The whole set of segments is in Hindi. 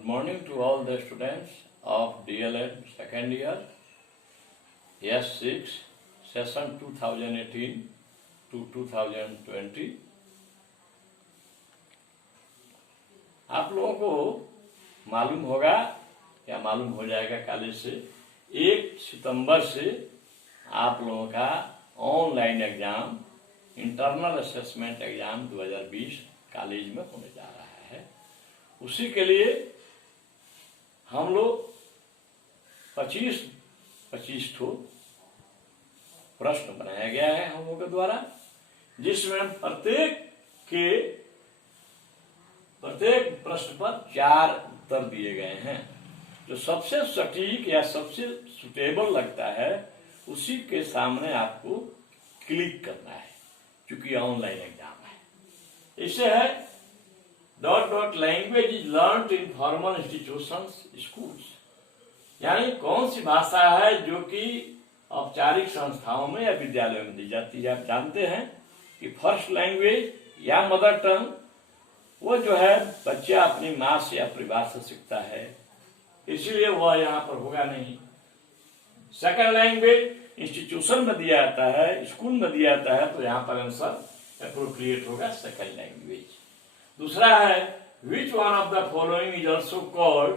Good morning to all the students of DLED second year, S6, session 2018 to 2020। आप लोगों को मालूम होगा या मालूम हो जाएगा कॉलेज से 1 सितंबर से आप लोगों का online exam internal assessment exam 2020 college में होने जा रहा है। उसी के लिए हम लोग 25 ठो प्रश्न बनाया गया है हम लोगों के द्वारा, जिसमें प्रत्येक प्रश्न पर 4 उत्तर दिए गए हैं। जो सबसे सटीक या सबसे सुटेबल लगता है उसी के सामने आपको क्लिक करना है, क्योंकि ऑनलाइन एग्जाम है। इसे है language is learned in formal institutions schools, यानी कौन सी भाषा है जो कि औपचारिक संस्थाओं में या विद्यालयों में दी जाती है। आप जानते हैं कि फर्स्ट लैंग्वेज या मदर टंग वो जो है बच्चा अपनी माँ से या परिवार से सीखता है, इसीलिए वह यहाँ पर होगा नहीं। सेकंड लैंग्वेज इंस्टीट्यूशन में दिया जाता है, स्कूल में दिया जाता है, तो यहाँ पर आंसर अप्रोप्रिएट होगा सेकंड लैंग्वेज। दूसरा है which one of the following is also called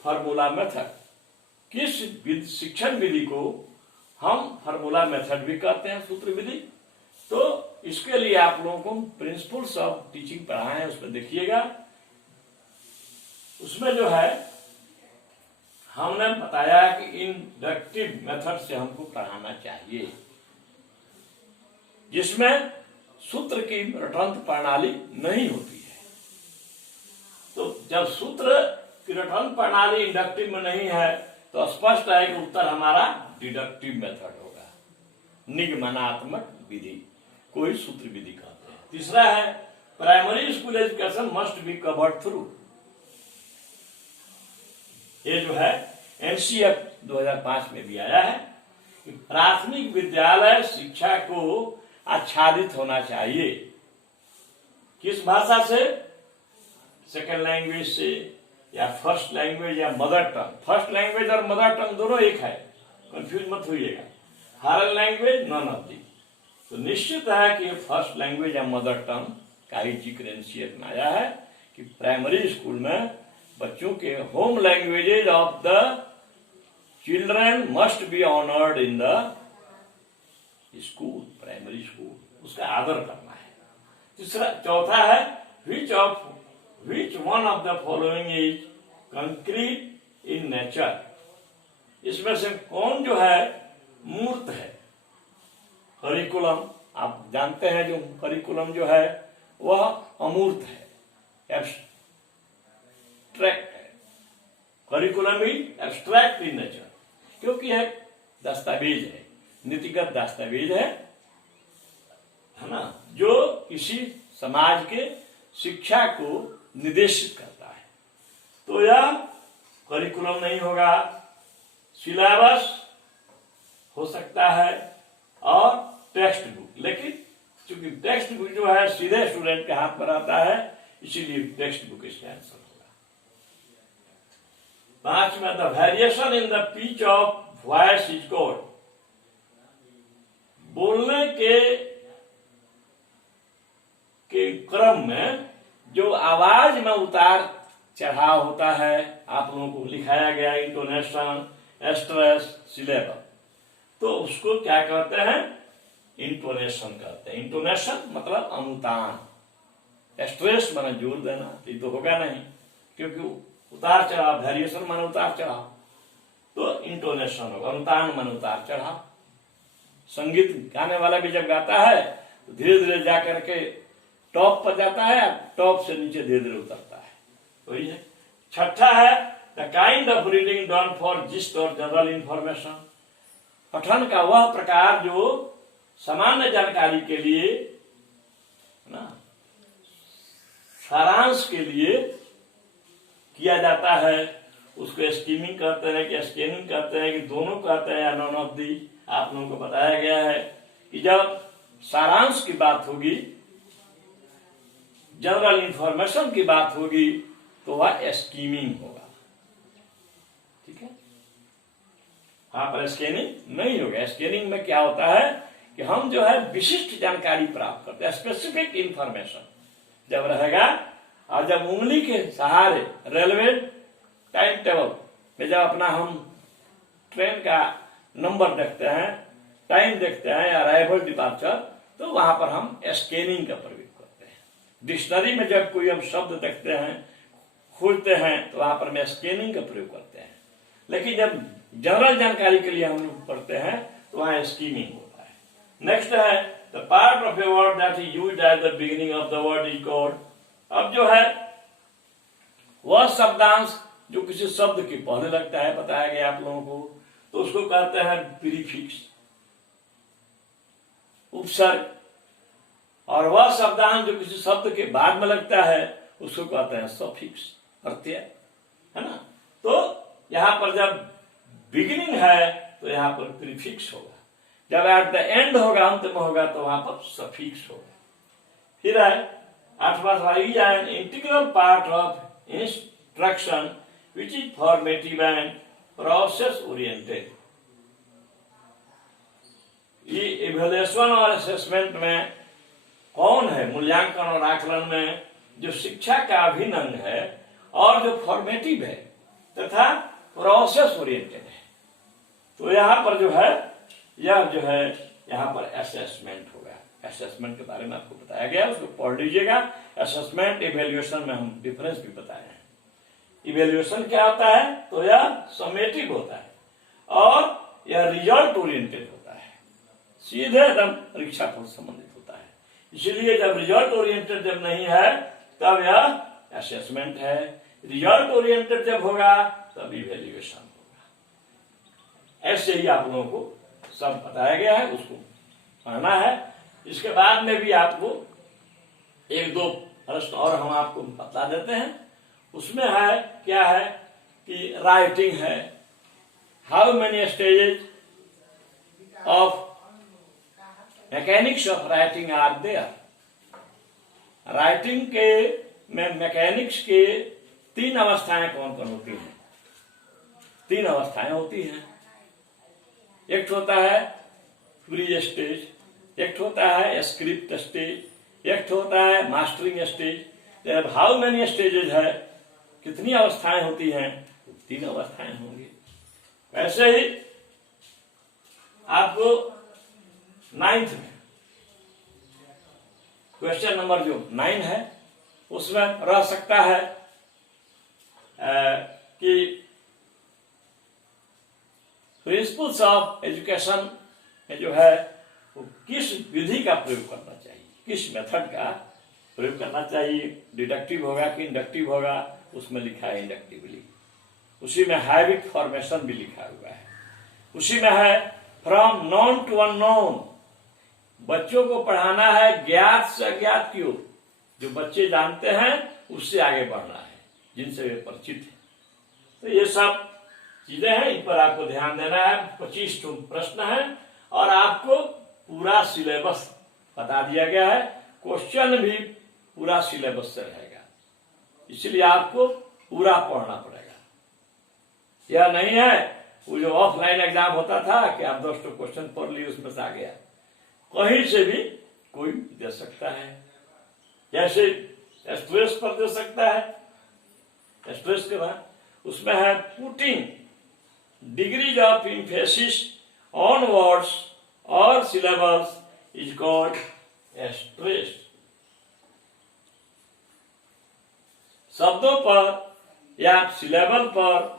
formula method, किस शिक्षण विधि को हम फार्मूला मेथड भी कहते हैं, सूत्र विधि। तो इसके लिए आप लोगों को प्रिंसिपल्स ऑफ टीचिंग पढ़ाए हैं, उसमें देखिएगा। उसमें जो है हमने बताया कि इंडक्टिव मेथड से हमको पढ़ाना चाहिए, जिसमें सूत्र की रटंत प्रणाली नहीं होती है। तो जब सूत्र की रटंत प्रणाली इंडक्टिव में नहीं है तो स्पष्ट है कि उत्तर हमारा डिडक्टिव मेथड होगा, निगमनात्मक विधि, कोई सूत्र विधि कहते हैं। तीसरा है primary school education must be covered through, ये जो है एनसीएफ 2005 में भी आया है कि प्राथमिक विद्यालय शिक्षा को आच्छादित होना चाहिए। किस भाषा से? सेकेंड लैंग्वेज से या फर्स्ट लैंग्वेज या मदर टंग। फर्स्ट लैंग्वेज और मदर टंग दोनों एक है, कंफ्यूज मत होइएगा। हर लैंग्वेज नॉन ऑफ दी। तो निश्चित है कि फर्स्ट लैंग्वेज या मदर टंग का ही जिक्र एनसीएफ में आया है कि प्राइमरी स्कूल में बच्चों के home languages of the children must be honoured in the school, primary school, उसका आदर करना है। चौथा है which one of the following is concrete in nature, इसमें से कौन जो है मूर्त है। करिकुलम, आप जानते हैं जो करिकुलम जो है वह अमूर्त है, एब्स्ट्रैक्ट है। Curriculum is abstract in nature, क्योंकि एक दस्तावेज है, नीतिगत दस्तावेज है ना, जो किसी समाज के शिक्षा को निर्देशित करता है। तो यह करिकुलम नहीं होगा, सिलेबस हो सकता है और टेक्स्ट बुक, लेकिन चूंकि टेक्स्ट बुक जो है सीधे स्टूडेंट के हाथ पर आता है, इसीलिए टेक्स्ट बुक इसका आंसर होगा। 5 में the variation in the pitch of voice is called, बोलने के क्रम में जो आवाज में उतार चढ़ाव होता है, आप लोगों को लिखाया गया इंटोनेशन, स्ट्रेस, सिलेबल, तो उसको क्या कहते हैं? इंटोनेशन कहते हैं। इंटोनेशन मतलब अनुतान, स्ट्रेस माने जोर देना, ये तो होगा नहीं, क्योंकि उतार चढ़ाव, वेरिएशन माने उतार चढ़ाव, तो इंटोनेशन होगा। अनुतान माने उतार चढ़ाव। संगीत गाने वाला भी जब गाता है तो धीरे धीरे जाकर के टॉप पर जाता है, टॉप से नीचे धीरे धीरे उतरता है, वही है। छठा है the kind of reading done for gist और जनरल इंफॉर्मेशन, पठन का वह प्रकार जो सामान्य जानकारी के लिए ना, सारांश के लिए किया जाता है, उसको स्कीमिंग कहते हैं कि स्कैनिंग कहते हैं कि दोनों कहते हैं या नॉन ऑफ दी। आप लोगों को बताया गया है कि जब सारांश की बात होगी, जनरल इंफॉर्मेशन की बात होगी, तो वह स्कीमिंग होगा। ठीक है, वहां पर स्कैनिंग नहीं होगा। स्कैनिंग में क्या होता है कि हम जो है विशिष्ट जानकारी प्राप्त करते हैं, स्पेसिफिक इंफॉर्मेशन जब रहेगा। और जब उंगली के सहारे रेलवे टाइम टेबल में जब अपना हम ट्रेन का नंबर देखते हैं, टाइम देखते हैं या अराइवल डिपार्चर, तो वहां पर हम स्कैनिंग का प्रयोग करते हैं। डिक्शनरी में जब कोई हम शब्द देखते हैं, खोजते हैं, तो वहां पर हम स्कैनिंग का प्रयोग करते हैं। लेकिन जब जनरल जानकारी के लिए हम लोग पढ़ते हैं तो वहां स्कीमिंग होता है। नेक्स्ट है the part of a word that is used at the beginning of the word is called. अब जो है वह शब्दांश जो किसी शब्द के पहले लगता है, बताया गया आप लोगों को, तो उसको कहते हैं प्रीफिक्स, उपसर्ग। और वह शब्दांश जो किसी शब्द के बाद में लगता है उसको कहते हैं सफिक्स, प्रत्यय, है ना। तो यहां पर जब बिगिनिंग है तो यहां पर प्रीफिक्स होगा, जब एट द एंड होगा, अंत में होगा, तो वहां पर सफिक्स होगा। फिर है 8वां सवाल, is an integral part of instruction which is formative and process oriented. ये इवैल्यूएशन और असेसमेंट में कौन है, मूल्यांकन और आकलन में जो शिक्षा का अभिन्न अंग है और जो फॉर्मेटिव है तथा प्रोसेस ओरिएंटेड है। तो यहां पर जो है यह जो है यहां पर असेसमेंट होगा। असेसमेंट के बारे में आपको बताया गया, उसको पढ़ लीजिएगा। असेसमेंट इवैल्यूएशन में हम डिफरेंस भी बताए हैं। इवैल्यूएशन क्या होता है, तो यह समेटिव होता है और यह रिजल्ट ओरिएंटेड होता है, सीधे एकदम परीक्षा पर संबंधित होता है। इसीलिए जब रिजल्ट ओरिएंटेड जब नहीं है तब यह असेसमेंट है, रिजल्ट ओरिएंटेड जब होगा तब इवैल्यूएशन होगा। ऐसे ही आप लोगों को सब बताया गया है, उसको पढ़ना है। इसके बाद में भी आपको एक दो प्रश्न और हम आपको बता देते हैं। उसमें है क्या है कि राइटिंग है, how many stages of mechanics of writing are there. Writing के में मैकेनिक्स के 3 अवस्थाएं कौन कौन होती हैं? 3 अवस्थाएं होती हैं। एक होता है फ्री स्टेज, एक होता है स्क्रिप्ट स्टेज, एक होता है मास्टरिंग स्टेज। जब हाउ मेनी स्टेजेस है, कितनी अवस्थाएं होती हैं? 3 अवस्थाएं होंगी। वैसे ही आपको 9th में क्वेश्चन नंबर जो 9 है उसमें रह सकता है कि प्रिंसिपल्स ऑफ एजुकेशन में जो है वो किस विधि का प्रयोग करना चाहिए, किस मेथड का प्रयोग करना चाहिए, डिडक्टिव होगा कि इंडक्टिव होगा, उसमें लिखा है इंडक्टिवली। उसी में हैबिट फॉर्मेशन भी लिखा हुआ है। उसी में है फ्रॉम नॉन टू अननोन, बच्चों को पढ़ाना है ज्ञात से अज्ञात की ओर। जो बच्चे जानते हैं उससे आगे बढ़ना है, जिनसे वे परिचित हैं। तो ये सब चीजें हैं, इन पर आपको ध्यान देना है। 25 प्रश्न है और आपको पूरा सिलेबस बता दिया गया है। क्वेश्चन भी पूरा सिलेबस से रहेगा, इसलिए आपको पूरा पढ़ना पड़ेगा। यह नहीं है वो जो ऑफलाइन एग्जाम होता था कि आप 10 क्वेश्चन पढ़ लिए उसमें से आ गया, कहीं से भी कोई दे सकता है। जैसे स्ट्रेस पर दे सकता है। स्ट्रेस के बाद उसमें है putting degrees of emphasis on words और सिलेबल्स इज कॉल्ड स्ट्रेस। शब्दों पर या सिलेबल पर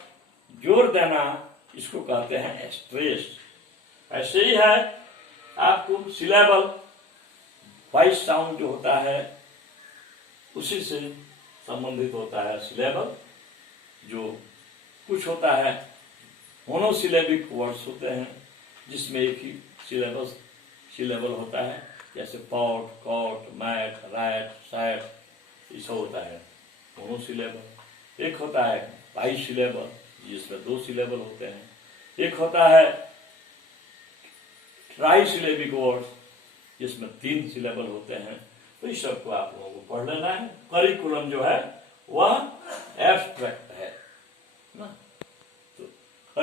जोर देना, इसको कहते हैं स्ट्रेस। ऐसे ही है आपको सिलेबल, वॉइस साउंड जो होता है उसी से संबंधित होता है सिलेबल। जो कुछ होता है मोनोसिलेबिक वर्ड्स होते हैं जिसमें एक ही सिलेबल होता है, जैसे pot, cot, mat, right, sat, ये सब होता है मोनोसिलेबल। एक होता है बाई सिलेबल जिसमें 2 सिलेबल होते हैं। एक होता है ट्राई सिलेबिक वर्ड्स जिसमें 3 सिलेबल होते हैं। तो इस सबको आप लोगों को पढ़ लेना है। करिकुलम जो है वह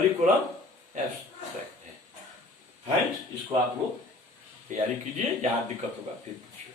करिकुलम एब्स्ट्रैक्ट है। फ्रेंड्स, इसको आप लोग तैयारी कीजिए, जहां दिक्कत होगा फिर पूछिए।